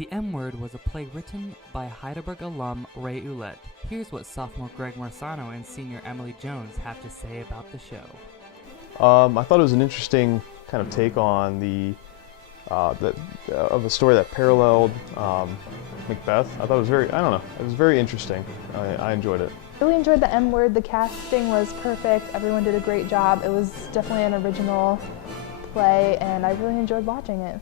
The M Word was a play written by Heidelberg alum Ray Ouellette. Here's what sophomore Greg Marsano and senior Emily Jones have to say about the show. I thought it was an interesting kind of take on of a story that paralleled Macbeth. I thought it was it was very interesting. I enjoyed it. I really enjoyed the M Word. The casting was perfect. Everyone did a great job. It was definitely an original play, and I really enjoyed watching it.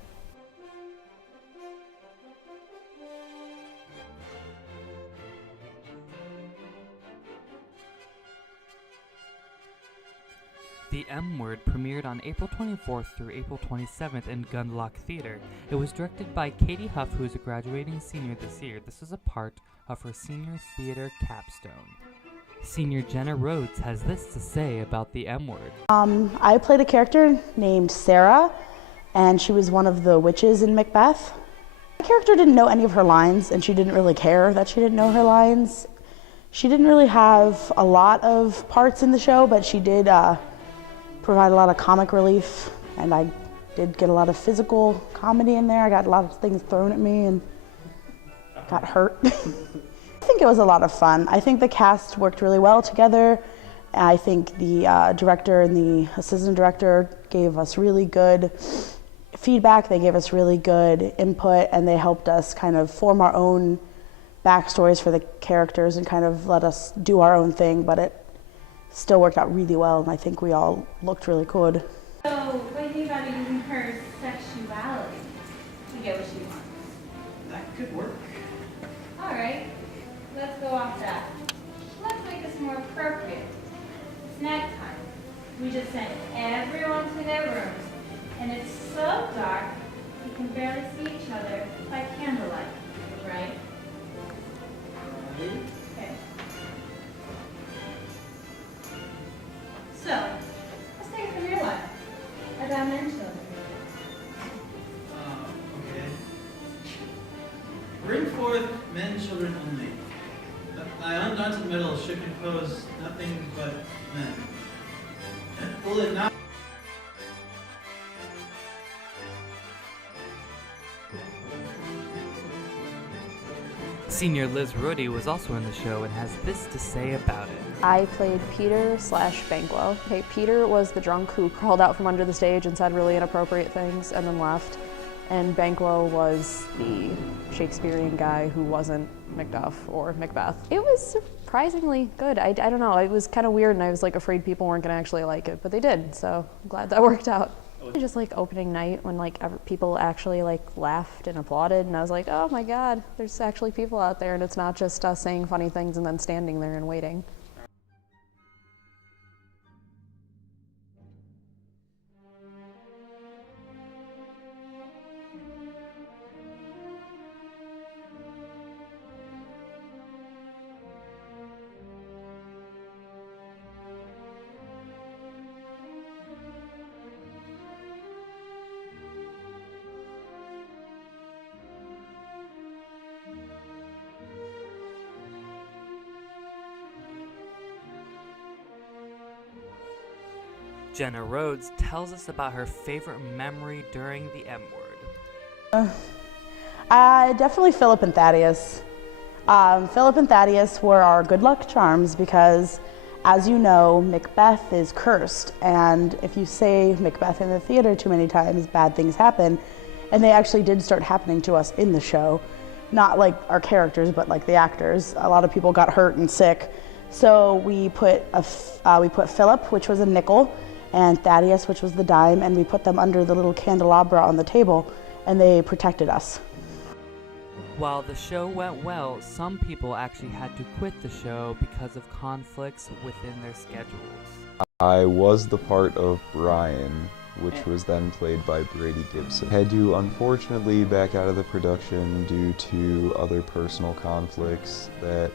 The M Word premiered on April 24th through April 27th in Gundlach Theatre. It was directed by Katie Huff, who is a graduating senior this year. This is a part of her senior theater capstone. Senior Jenna Rhodes has this to say about the M Word. I played a character named Sarah, and she was one of the witches in Macbeth. The character didn't know any of her lines, and she didn't really care that she didn't know her lines. She didn't really have a lot of parts in the show, but she did provide a lot of comic relief, and I did get a lot of physical comedy in there. I got a lot of things thrown at me and got hurt. I think it was a lot of fun. I think the cast worked really well together. I think the director and the assistant director gave us really good feedback. They gave us really good input, and they helped us kind of form our own backstories for the characters and kind of let us do our own thing, but it still worked out really well, and I think we all looked really good. So, what do you think about using her sexuality to get what she wants? That could work. Alright, let's go off that. Let's make this more appropriate. Snack time. We just sent everyone to their rooms, and it's so dark you can barely see each other by candlelight, right? Okay. So, let's take it from your life, about men children. Okay. Bring forth men, children only. Thy undaunted middle should compose nothing but men. Will it not? Senior Liz Rudy was also in the show and has this to say about it. I played Peter / Banquo. Okay, Peter was the drunk who crawled out from under the stage and said really inappropriate things and then left. And Banquo was the Shakespearean guy who wasn't Macduff or Macbeth. It was surprisingly good. I don't know, it was kind of weird, and I was like afraid people weren't gonna actually like it, but they did, so I'm glad that worked out. Just like opening night when like people actually like laughed and applauded, and I was like, oh my god, there's actually people out there, and it's not just us saying funny things and then standing there and waiting. Jenna Rhodes tells us about her favorite memory during the M Word. Definitely Philip and Thaddeus. Philip and Thaddeus were our good luck charms because, as you know, Macbeth is cursed, and if you say Macbeth in the theater too many times, bad things happen, and they actually did start happening to us in the show. Not like our characters, but like the actors. A lot of people got hurt and sick, so we put Philip, which was a nickel, and Thaddeus, which was the dime, and we put them under the little candelabra on the table, and they protected us. While the show went well, some people actually had to quit the show because of conflicts within their schedules. I was the part of Brian, which was then played by Brady Gibson. Had to unfortunately back out of the production due to other personal conflicts that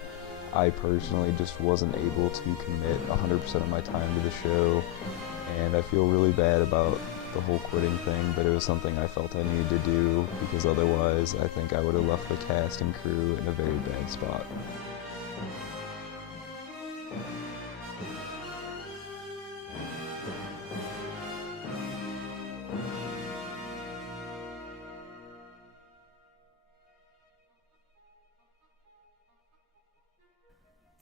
I personally just wasn't able to commit 100% of my time to the show, and I feel really bad about the whole quitting thing, but it was something I felt I needed to do because otherwise I think I would have left the cast and crew in a very bad spot.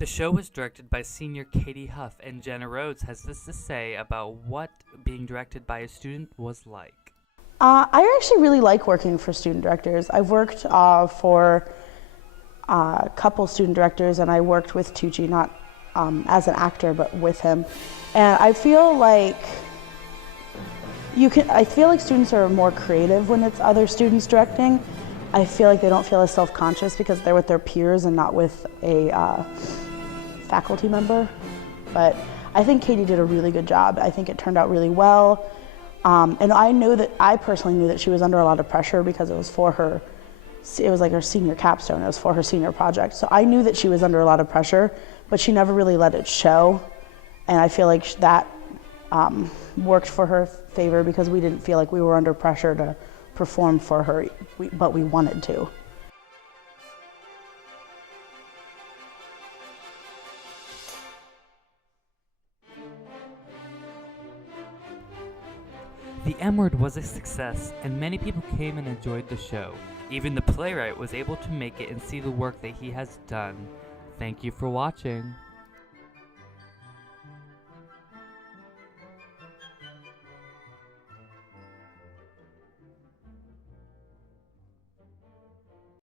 The show was directed by senior Katie Huff, and Jenna Rhodes has this to say about what being directed by a student was like. I actually really like working for student directors. I've worked for a couple student directors, and I worked with Tucci, not as an actor, but with him. And I feel like students are more creative when it's other students directing. I feel like they don't feel as self-conscious because they're with their peers and not with a faculty member. But I think Katie did a really good job. I think it turned out really well. And I personally knew that she was under a lot of pressure because it was like her senior capstone. It was for her senior project. So I knew that she was under a lot of pressure, but she never really let it show. And I feel like that worked for her favor because we didn't feel like we were under pressure to perform for her, but we wanted to. The M Word was a success, and many people came and enjoyed the show. Even the playwright was able to make it and see the work that he has done. Thank you for watching.